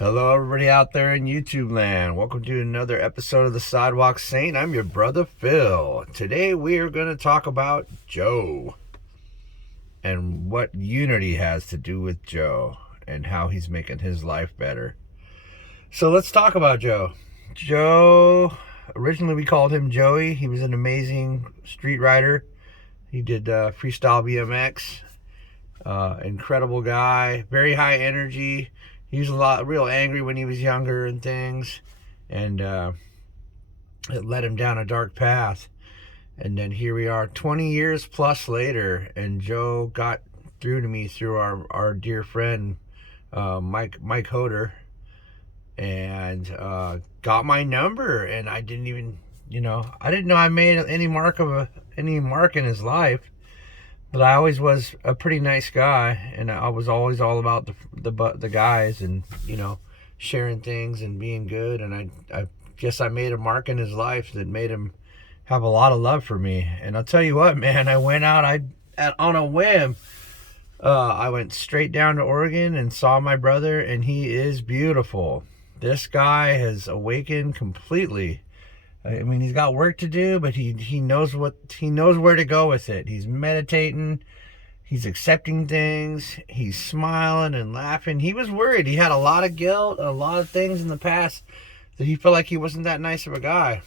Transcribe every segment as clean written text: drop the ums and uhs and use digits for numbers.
Hello, everybody out there in YouTube land. Welcome to another episode of the Sidewalk Saint. I'm your brother Phil. Today we are going to talk about Joe and what unity has to do with Joe and how he's making his life better. So let's talk about Joe. Joe, originally we called him Joey. He was an amazing street rider. He did freestyle BMX. Incredible guy, very high energy. He was real angry when he was younger and things, and it led him down a dark path. And then here we are 20 years plus later, and Joe got through to me through our dear friend Mike Hoder, and got my number. And I didn't even, I didn't know I made any mark in his life. But I always was a pretty nice guy, and I was always all about the guys, and sharing things and being good. And I guess I made a mark in his life that made him have a lot of love for me. And I'll tell you what, man, I went out on a whim. I went straight down to Oregon and saw my brother, and he is beautiful. This guy has awakened completely. I mean, he's got work to do, but he knows where to go with it. He's meditating, he's accepting things, he's smiling and laughing. He was worried. He had a lot of guilt, a lot of things in the past that he felt like he wasn't that nice of a guy.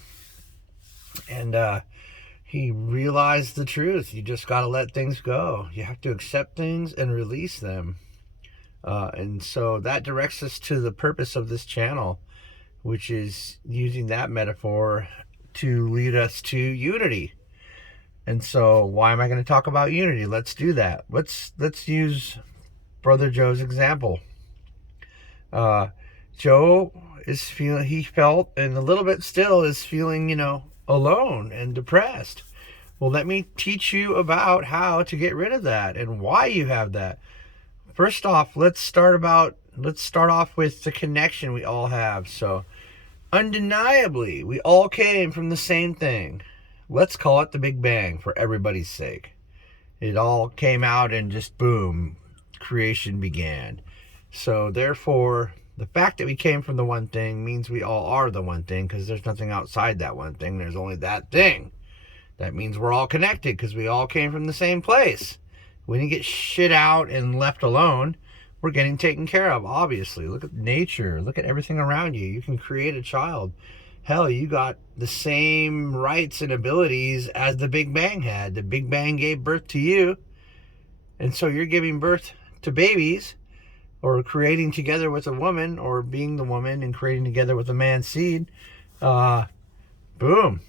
And he realized the truth. You just got to let things go. You have to accept things and release them. And so that directs us to the purpose of this channel, which is using that metaphor to lead us to unity. And so why am I going to talk about unity? Let's do that. Let's use Brother Joe's example. Joe he felt, and a little bit still is feeling, alone and depressed. Well, let me teach you about how to get rid of that and why you have that. First off, let's start off with the connection we all have. So, undeniably, we all came from the same thing. Let's call it the Big Bang for everybody's sake. It all came out and just boom, creation began. So, therefore, the fact that we came from the one thing means we all are the one thing, because there's nothing outside that one thing. There's only that thing. That means we're all connected because we all came from the same place. When you get shit out and left alone, we're getting taken care of, obviously. Look at nature. Look at everything around you. You can create a child. Hell, you got the same rights and abilities as the Big Bang had. The Big Bang gave birth to you. And so you're giving birth to babies, or creating together with a woman, or being the woman and creating together with a man's seed. Boom.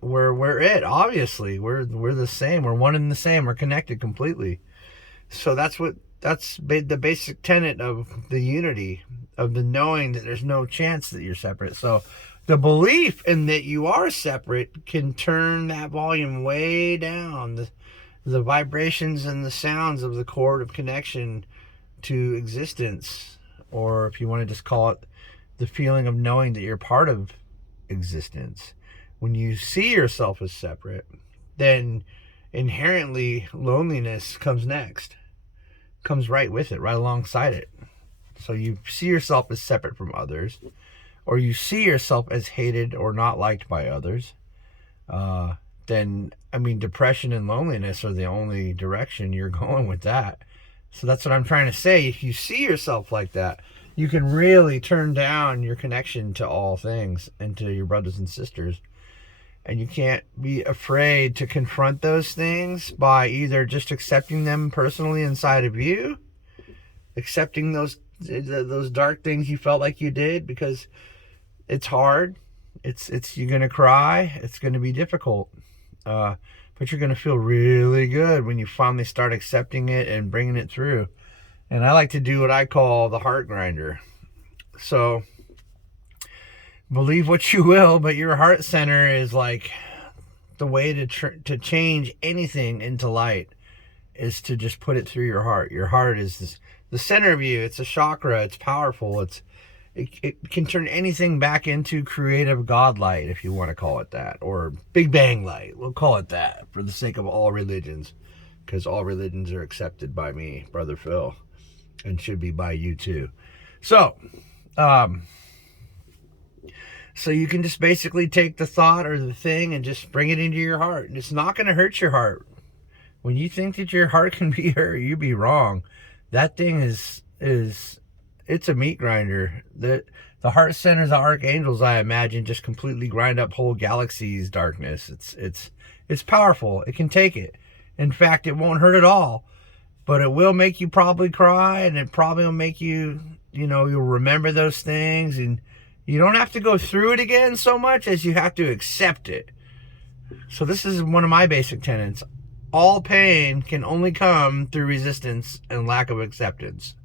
We're it, obviously. We're the same. We're one and the same. We're connected completely. So that's the basic tenet of the unity, of the knowing that there's no chance that you're separate. So the belief in that you are separate can turn that volume way down, the vibrations and the sounds of the chord of connection to existence, or if you want to just call it the feeling of knowing that you're part of existence. When you see yourself as separate, then inherently loneliness comes next. Comes right with it, right alongside it. So you see yourself as separate from others, or you see yourself as hated or not liked by others, then, depression and loneliness are the only direction you're going with that. So that's what I'm trying to say. If you see yourself like that, you can really turn down your connection to all things and to your brothers and sisters. And you can't be afraid to confront those things by either just accepting them personally inside of you, accepting those dark things you felt like you did, because it's hard. You're going to cry. It's going to be difficult. But you're going to feel really good when you finally start accepting it and bringing it through. And I like to do what I call the heart grinder. So, believe what you will, but your heart center is like the way to change anything into light, is to just put it through your heart. Your heart is the center of you. It's a chakra. It's powerful. It can turn anything back into creative God light, if you want to call it that, or Big Bang light. We'll call it that for the sake of all religions, because all religions are accepted by me, Brother Phil, and should be by you too. So, So you can just basically take the thought or the thing and just bring it into your heart. And it's not going to hurt your heart. When you think that your heart can be hurt, you be wrong. That thing is it's a meat grinder. The heart centers of archangels, I imagine, just completely grind up whole galaxies' darkness. It's powerful. It can take it. In fact, it won't hurt at all, but it will make you probably cry, and it probably will make you, you'll remember those things, and you don't have to go through it again so much as you have to accept it. So this is one of my basic tenets. All pain can only come through resistance and lack of acceptance.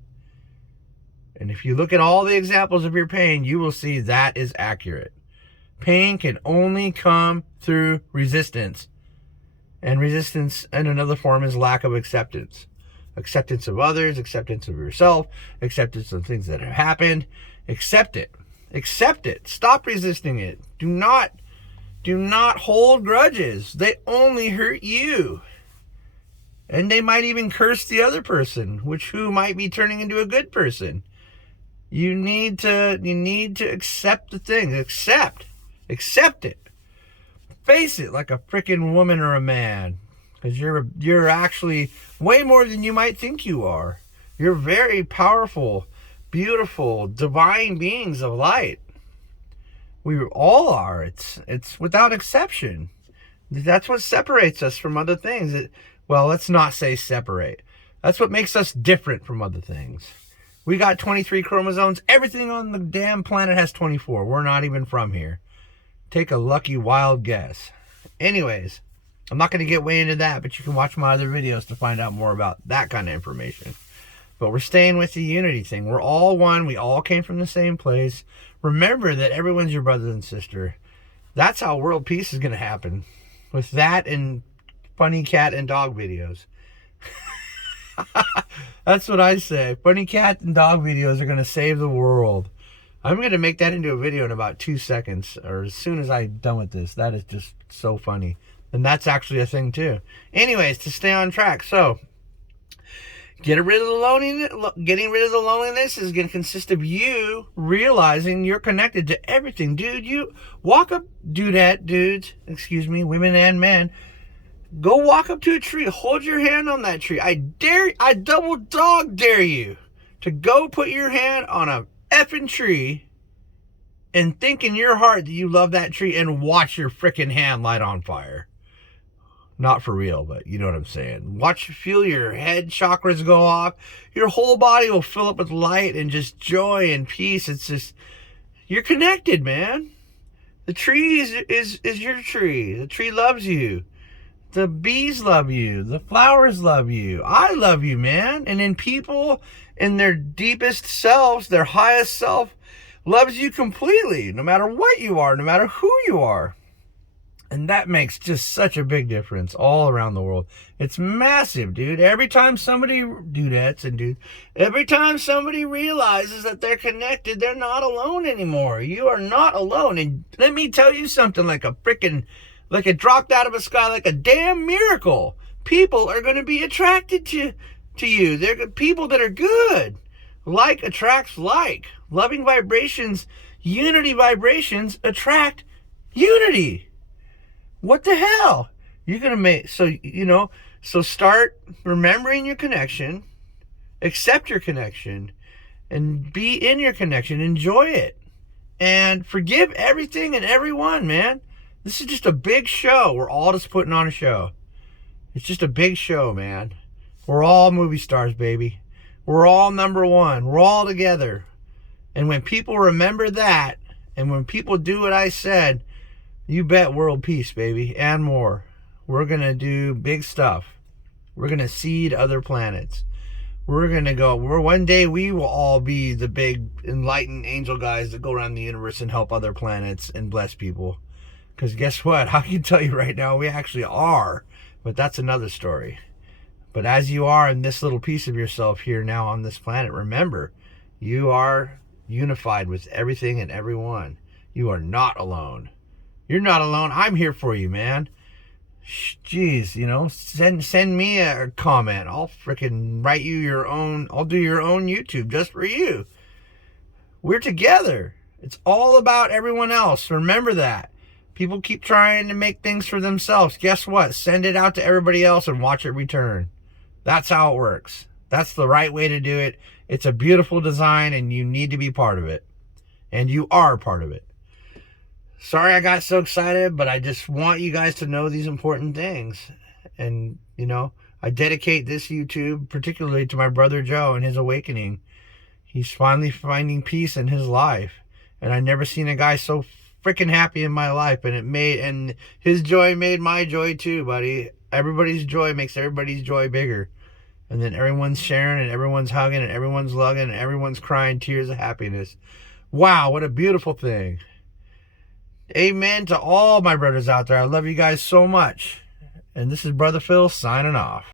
And if you look at all the examples of your pain, you will see that is accurate. Pain can only come through resistance. And resistance in another form is lack of acceptance. Acceptance of others, acceptance of yourself, acceptance of things that have happened. Accept it. Accept it. Stop resisting it. Do not hold grudges. They only hurt you. And they might even curse the other person, who might be turning into a good person. You need to accept the thing. Accept it. Face it like a freaking woman or a man, because you're actually way more than you might think you are. You're very powerful, beautiful, divine beings of light. We all are. It's without exception. That's what separates us from other things. Well, let's not say separate. That's what makes us different from other things. We got 23 chromosomes. Everything on the damn planet has 24. We're not even from here. Take a lucky wild guess. Anyways, I'm not going to get way into that, but you can watch my other videos to find out more about that kind of information. But we're staying with the unity thing. We're all one. We all came from the same place. Remember that everyone's your brother and sister. That's how world peace is going to happen. With that and funny cat and dog videos. That's what I say. Funny cat and dog videos are going to save the world. I'm going to make that into a video in about 2 seconds, or as soon as I'm done with this. That is just so funny. And that's actually a thing too. Anyways, to stay on track. So, getting rid of the loneliness is going to consist of you realizing you're connected to everything. Dude, you walk up, dudes, women and men. Go walk up to a tree. Hold your hand on that tree. I double dog dare you to go put your hand on a effing tree and think in your heart that you love that tree and watch your freaking hand light on fire. Not for real, but you know what I'm saying. Feel your head chakras go off. Your whole body will fill up with light and just joy and peace. It's just, you're connected, man. The tree is your tree. The tree loves you. The bees love you. The flowers love you. I love you, man. And then people in their deepest selves, their highest self, loves you completely, no matter what you are, no matter who you are. And that makes just such a big difference all around the world. It's massive, dude. Every time somebody realizes that they're connected, they're not alone anymore. You are not alone. And let me tell you something, like it dropped out of the sky like a damn miracle. People are going to be attracted to you. They're people that are good. Like attracts like. Loving vibrations, unity vibrations attract unity. What the hell? You're going to so start remembering your connection, accept your connection, and be in your connection. Enjoy it. And forgive everything and everyone, man. This is just a big show. We're all just putting on a show. It's just a big show, man. We're all movie stars, baby. We're all number one. We're all together. And when people remember that, and when people do what I said, you bet world peace, baby, and more. We're going to do big stuff. We're going to seed other planets. One day we will all be the big enlightened angel guys that go around the universe and help other planets and bless people. Because guess what? I can tell you right now, we actually are. But that's another story. But as you are in this little piece of yourself here now on this planet, remember, you are unified with everything and everyone. You are not alone. You're not alone. I'm here for you, man. Jeez, send me a comment. I'll freaking write you your own. I'll do your own YouTube just for you. We're together. It's all about everyone else. Remember that. People keep trying to make things for themselves. Guess what? Send it out to everybody else and watch it return. That's how it works. That's the right way to do it. It's a beautiful design and you need to be part of it. And you are part of it. Sorry I got so excited, but I just want you guys to know these important things. And, you know, I dedicate this YouTube particularly to my brother Joe and his awakening. He's finally finding peace in his life. And I never seen a guy so freaking happy in my life. And his joy made my joy too, buddy. Everybody's joy makes everybody's joy bigger. And then everyone's sharing and everyone's hugging and everyone's loving and everyone's crying tears of happiness. Wow, what a beautiful thing. Amen to all my brothers out there. I love you guys so much. And this is Brother Phil signing off.